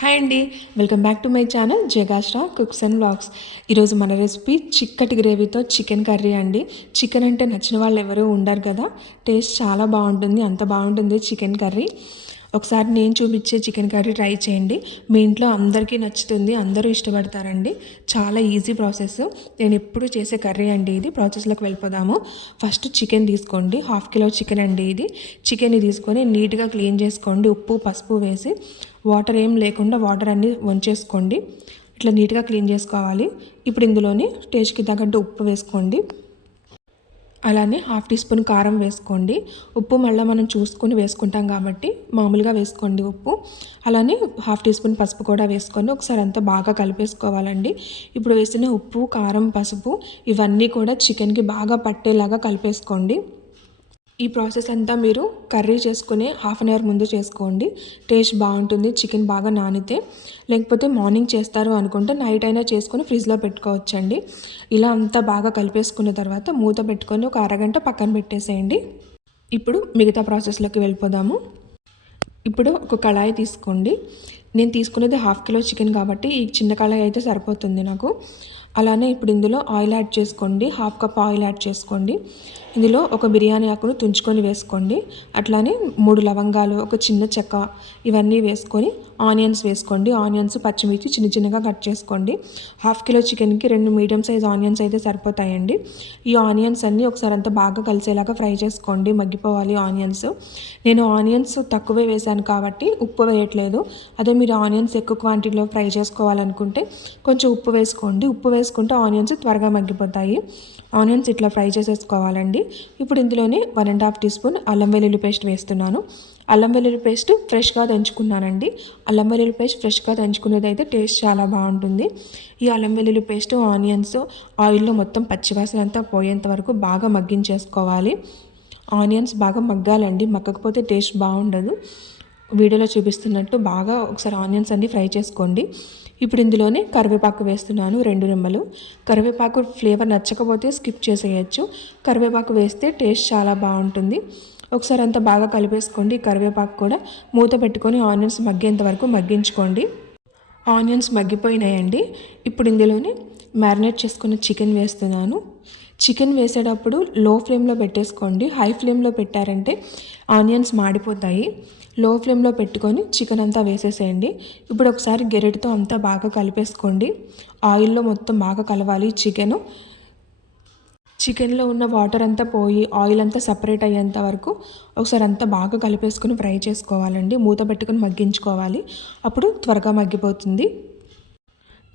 Hi అండి, welcome back to my channel జగాశ్రా cooks and vlogs. ఈరోజు మన రెసిపీ చిక్కటి గ్రేవీతో చికెన్ కర్రీ అండి. చికెన్ అంటే నచ్చిన వాళ్ళు ఎవరూ ఉండరు కదా. టేస్ట్ చాలా బాగుంటుంది, అంత బాగుంటుంది చికెన్ కర్రీ. ఒకసారి నేను చూపించే చికెన్ కర్రీ ట్రై చేయండి. మీ ఇంట్లో అందరికీ నచ్చుతుంది, అందరూ ఇష్టపడతారండి. చాలా ఈజీ ప్రాసెస్, నేను ఎప్పుడు చేసే కర్రీ అండి ఇది. ప్రాసెస్లోకి వెళ్ళిపోదాము. ఫస్ట్ చికెన్ తీసుకోండి, 1/2 కిలో చికెన్ అండి ఇది. చికెన్ని తీసుకొని నీట్గా క్లీన్ చేసుకోండి, ఉప్పు పసుపు వేసి. వాటర్ ఏం లేకుండా వాటర్ అన్నీ వంచేసుకోండి. ఇట్లా నీట్గా క్లీన్ చేసుకోవాలి. ఇప్పుడు ఇందులోని టేస్ట్కి తగ్గట్టు ఉప్పు వేసుకోండి. అలానే 1/2 టీ స్పూన్ కారం వేసుకోండి. ఉప్పు మళ్ళీ మనం చూసుకొని వేసుకుంటాం కాబట్టి మామూలుగా వేసుకోండి ఉప్పు. అలానే 1/2 టీ స్పూన్ పసుపు కూడా వేసుకొని ఒకసారి అంతా బాగా కలిపేసుకోవాలండి. ఇప్పుడు వేసిన ఉప్పు కారం పసుపు ఇవన్నీ కూడా చికెన్కి బాగా పట్టేలాగా కలిపేసుకోండి. ఈ ప్రాసెస్ అంతా మీరు కర్రీ చేసుకునే 1/2 అవర్ ముందు చేసుకోండి. టేస్ట్ బాగుంటుంది చికెన్ బాగా నానితే. లేకపోతే మార్నింగ్ చేస్తారు అనుకుంటే నైట్ అయినా చేసుకొని ఫ్రిడ్జ్లో పెట్టుకోవచ్చండి. ఇలా అంతా బాగా కలిపేసుకున్న తర్వాత మూత పెట్టుకొని ఒక అరగంట పక్కన పెట్టేసేయండి. ఇప్పుడు మిగతా ప్రాసెస్లోకి వెళ్ళిపోదాము. ఇప్పుడు ఒక కళాయి తీసుకోండి. నేను తీసుకునేది 1/2 కిలో చికెన్ కాబట్టి ఈ చిన్న కళాయి అయితే సరిపోతుంది నాకు. అలానే ఇప్పుడు ఇందులో ఆయిల్ యాడ్ చేసుకోండి. 1/2 కప్ ఆయిల్ యాడ్ చేసుకోండి. ఇందులో ఒక బిర్యానీ ఆకును తుంచుకొని వేసుకోండి. అట్లానే 3 లవంగాలు, ఒక చిన్న చెక్క ఇవన్నీ వేసుకొని ఆనియన్స్ వేసుకోండి. ఆనియన్స్ పచ్చిమిర్చి చిన్న చిన్నగా కట్ చేసుకోండి. 1/2 కిలో చికెన్కి 2 మీడియం సైజ్ ఆనియన్స్ అయితే సరిపోతాయండి. ఈ ఆనియన్స్ అన్నీ ఒకసారి అంతా బాగా కలిసేలాగా ఫ్రై చేసుకోండి, మగ్గిపోవాలి ఆనియన్స్. నేను ఆనియన్స్ తక్కువే వేసాను కాబట్టి ఉప్పు వేయట్లేదు. అదే మీరు ఆనియన్స్ ఎక్కువ క్వాంటిటీలో ఫ్రై చేసుకోవాలనుకుంటే కొంచెం ఉప్పు వేసుకోండి. ఉప్పు వేసుకుంటే ఆనియన్స్ త్వరగా మగ్గిపోతాయి. ఆనియన్స్ ఇట్లా ఫ్రై చేసేసుకోవాలండి. ఇప్పుడు ఇందులోనే 1.5 టీ స్పూన్ అల్లం వెల్లుల్లి పేస్ట్ వేస్తున్నాను. అల్లం వెల్లుల్లి పేస్ట్ ఫ్రెష్గా దంచుకున్నానండి. అల్లం వెల్లుల్లి పేస్ట్ ఫ్రెష్గా దంచుకునేది అయితే టేస్ట్ చాలా బాగుంటుంది. ఈ అల్లం వెల్లుల్లి పేస్ట్ ఆనియన్స్ ఆయిల్లో మొత్తం పచ్చివాసన అంతా పోయేంత వరకు బాగా మగ్గించేసుకోవాలి. ఆనియన్స్ బాగా మగ్గాలండి, మగ్గకపోతే టేస్ట్ బాగుండదు. వీడియోలో చూపిస్తున్నట్టు బాగా ఒకసారి ఆనియన్స్ అన్నీ ఫ్రై చేసుకోండి. ఇప్పుడు ఇందులోనే కరివేపాకు వేస్తున్నాను, 2 రెమ్మలు. కరివేపాకు ఫ్లేవర్ నచ్చకపోతే స్కిప్ చేసేయచ్చు. కరివేపాకు వేస్తే టేస్ట్ చాలా బాగుంటుంది. ఒకసారి అంతా బాగా కలిపేసుకోండి. కరివేపాకు కూడా మూత పెట్టుకొని ఆనియన్స్ మగ్గేంత వరకు మగ్గించుకోండి. ఆనియన్స్ మగ్గిపోయినాయండి. ఇప్పుడు ఇందులోనే మ్యారినేట్ చేసుకున్న చికెన్ వేస్తున్నాను. చికెన్ వేసేటప్పుడు లో ఫ్లేమ్లో పెట్టేసుకోండి. హై ఫ్లేమ్లో పెట్టారంటే ఆనియన్స్ మాడిపోతాయి. లో ఫ్లేమ్లో పెట్టుకొని చికెన్ అంతా వేసేసేయండి. ఇప్పుడు ఒకసారి గెరెటితో అంతా బాగా కలిపేసుకోండి. ఆయిల్లో మొత్తం బాగా కలవాలి చికెన్లో ఉన్న వాటర్ అంతా పోయి ఆయిల్ అంతా సపరేట్ అయ్యేంత వరకు ఒకసారి అంతా బాగా కలిపేసుకొని ఫ్రై చేసుకోవాలండి. మూత పెట్టుకొని మగ్గించుకోవాలి, అప్పుడు త్వరగా మగ్గిపోతుంది.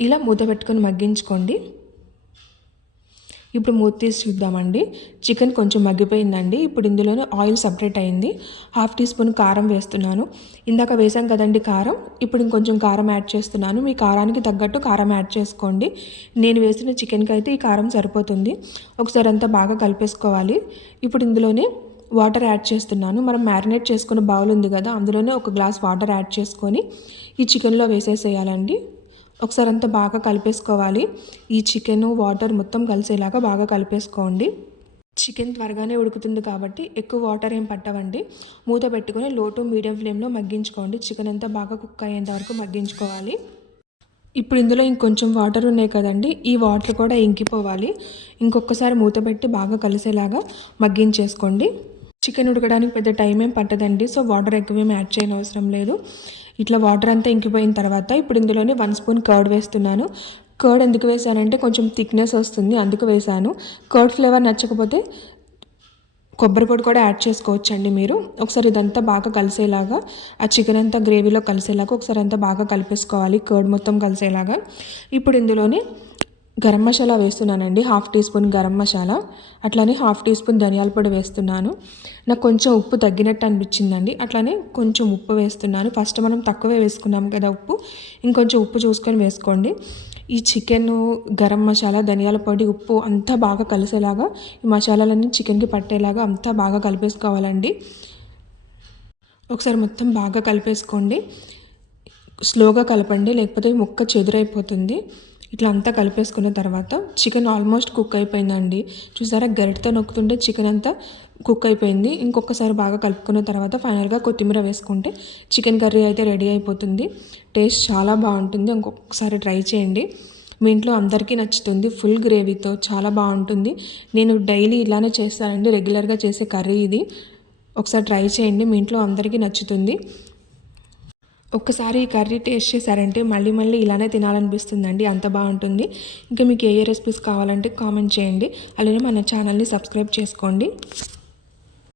ఇలా మూత పెట్టుకొని మగ్గించుకోండి. ఇప్పుడు మూత తీసి చూద్దామండి. చికెన్ కొంచెం మగ్గిపోయిందండి. ఇప్పుడు ఇందులోనే ఆయిల్ సపరేట్ అయింది. 1/2 టీ స్పూన్ కారం వేస్తున్నాను. ఇందాక వేసాం కదండి కారం, ఇప్పుడు ఇంకొంచెం కారం యాడ్ చేస్తున్నాను. మీ కారానికి తగ్గట్టు కారం యాడ్ చేసుకోండి. నేను వేసిన చికెన్కి అయితే ఈ కారం సరిపోతుంది. ఒకసారి అంతా బాగా కలిపేసుకోవాలి. ఇప్పుడు ఇందులోనే వాటర్ యాడ్ చేస్తున్నాను. మనం మ్యారినేట్ చేసుకున్న బౌల్ ఉంది కదా, అందులోనే ఒక గ్లాస్ వాటర్ యాడ్ చేసుకొని ఈ చికెన్లో వేసేసేయాలండి. ఒకసారి అంతా బాగా కలిపేసుకోవాలి. ఈ చికెన్ వాటర్ మొత్తం కలిసేలాగా బాగా కలిపేసుకోండి. చికెన్ త్వరగానే ఉడుకుతుంది కాబట్టి ఎక్కువ వాటర్ ఏం పట్టవండి. మూత పెట్టుకొని లో టు మీడియం ఫ్లేమ్లో మగ్గించుకోండి. చికెన్ అంతా బాగా కుక్ అయ్యేంత వరకు మగ్గించుకోవాలి. ఇప్పుడు ఇందులో ఇంకొంచెం వాటర్ ఉన్నాయి కదండి, ఈ వాటర్ కూడా ఇంకిపోవాలి. ఇంకొకసారి మూత పెట్టి బాగా కలిసేలాగా మగ్గించేసుకోండి. చికెన్ ఉడకడానికి పెద్ద టైం ఏం పట్టదండి, సో వాటర్ ఎక్కువేం యాడ్ చేయని అవసరం లేదు. ఇట్లా వాటర్ అంతా ఇంకిపోయిన తర్వాత ఇప్పుడు ఇందులోనే 1 స్పూన్ కర్డ్ వేస్తున్నాను. కర్డ్ ఎందుకు వేసానంటే కొంచెం థిక్నెస్ వస్తుంది, అందుకు వేసాను. కర్డ్ ఫ్లేవర్ నచ్చకపోతే కొబ్బరి పొడి కూడా యాడ్ చేసుకోవచ్చండి మీరు. ఒకసారి ఇదంతా బాగా కలిసేలాగా, ఆ చికెన్ అంతా గ్రేవీలో కలిసేలాగా ఒకసారి అంతా బాగా కలిపేసుకోవాలి, కర్డ్ మొత్తం కలిసేలాగా. ఇప్పుడు ఇందులోనే గరం మసాలా వేస్తున్నానండి. 1/2 టీ స్పూన్ గరం మసాలా, అట్లానే 1/2 టీ స్పూన్ ధనియాల పొడి వేస్తున్నాను. నాకు కొంచెం ఉప్పు తగ్గినట్టు అనిపించిందండి, అట్లానే కొంచెం ఉప్పు వేస్తున్నాను. ఫస్ట్ మనం తక్కువే వేసుకున్నాం కదా ఉప్పు, ఇంకొంచెం ఉప్పు చూసుకొని వేసుకోండి. ఈ చికెన్, గరం మసాలా, ధనియాల పొడి, ఉప్పు అంతా బాగా కలిసేలాగా ఈ మసాలాలన్నీ చికెన్కి పట్టేలాగా అంతా బాగా కలిపేసుకోవాలండి. ఒకసారి మొత్తం బాగా కలిపేసుకోండి. స్లోగా కలపండి, లేకపోతే ముక్క చెదురైపోతుంది. ఇట్లా అంతా కలిపేసుకున్న తర్వాత చికెన్ ఆల్మోస్ట్ కుక్ అయిపోయిందండి. చూసారా, గరిటతో నొక్కుతుంటే చికెన్ అంతా కుక్ అయిపోయింది. ఇంకొకసారి బాగా కలుపుకున్న తర్వాత ఫైనల్గా కొత్తిమీర వేసుకుంటే చికెన్ కర్రీ అయితే రెడీ అయిపోతుంది. టేస్ట్ చాలా బాగుంటుంది. ఇంకొకసారి ట్రై చేయండి. మీ ఇంట్లో అందరికీ నచ్చుతుంది. ఫుల్ గ్రేవీతో చాలా బాగుంటుంది. నేను డైలీ ఇలానే చేస్తానండి, రెగ్యులర్గా చేసే కర్రీ ఇది. ఒకసారి ట్రై చేయండి, మీ ఇంట్లో అందరికీ నచ్చుతుంది. ఒక్కసారి ఈ కర్రీ టేస్ట్ చేశారంటే మళ్ళీ మళ్ళీ ఇలానే తినాలనిపిస్తుందండి, అంత బాగుంటుంది. ఇంకా మీకు ఏ రెసిపీస్ కావాలంటే కామెంట్ చేయండి. అలానే మన ఛానల్ని సబ్స్క్రైబ్ చేసుకోండి.